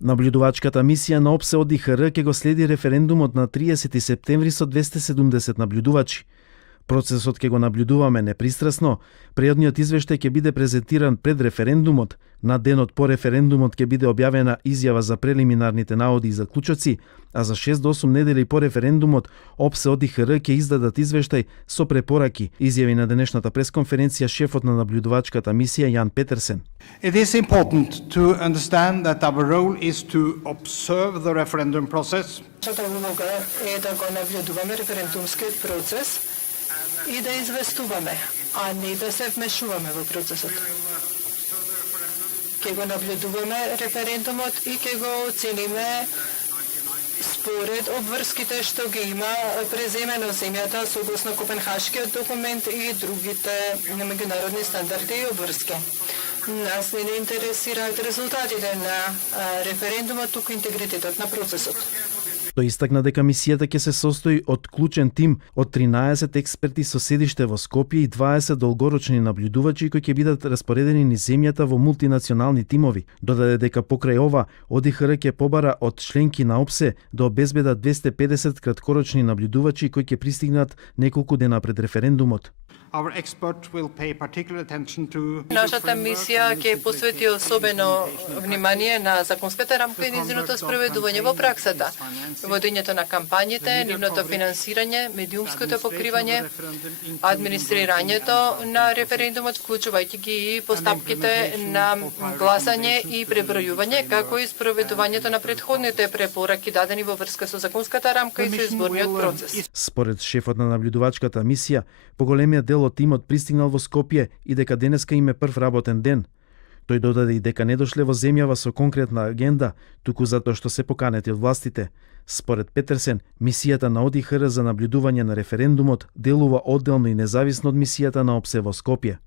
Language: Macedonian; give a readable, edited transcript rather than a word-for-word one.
Наблюдувачката мисија на ОПСЕ ОДИХР ќе го следи референдумот на 30 септември со 270 наблюдувачи. Процесот ќе го наблюдуваме непристрасно. Преодниот извештај ќе биде презентиран пред референдумот. На денот по референдумот ќе биде објавена изјава за прелиминарните наоди и заклучоци, а за 6 до 8 недели по референдумот ОПСЕ ОДИХР ќе издадат извештај со препораки, изјави на денешната пресконференција шефот на наблюдувачката мисија Јан Петерсен. It is important to understand that our role is to observe the referendum process. Нашата улога е да го наблюдуваме референдумскиот процес и да известуваме, а не да се вмешуваме во процесот. Ќе го наблюдуваме референдумот и ќе го оцениме според обврските што ги има преземено земјата согласно Копенхашкиот документ и другите меѓународни стандарди и обврски. Нас не интересираат резултатите на референдумот, туку интегритетот на процесот. Тој истакна дека мисијата ќе се состои од клучен тим од 13 експерти со седиште во Скопје и 20 долгорочни наблюдувачи кои ќе бидат распоредени низ земјата во мултинационални тимови. Додаде дека покрај ова, ОДИХР ќе побара од членки на ОПСЕ да обезбедат 250 краткорочни наблюдувачи кои ќе пристигнат неколку дена пред референдумот. Our expert will pay particular attention to Нашата мисија ќе посвети особено внимание на законската рамка и нејзиното спроведување во праксата, водењето на кампањите, нивното финансирање, медиумското покривање, администрирањето на референдумот, вклучувајќи ги и постапките на гласање и пребројување, како и спроведувањето на претходните препораки дадени во врска со законската рамка и со изборниот процес. Според шефот на наблюдувачката мисија, поголемиот дел од тимот пристигнал во Скопје и дека денеска им е прв работен ден. Тој додаде и дека не дошле во земјава со конкретна агенда, туку затоа што се поканети од властите. Според Петерсен, мисијата на ОДИХР за наблюдување на референдумот делува одделно и независно од мисијата на ОПСЕ во Скопје.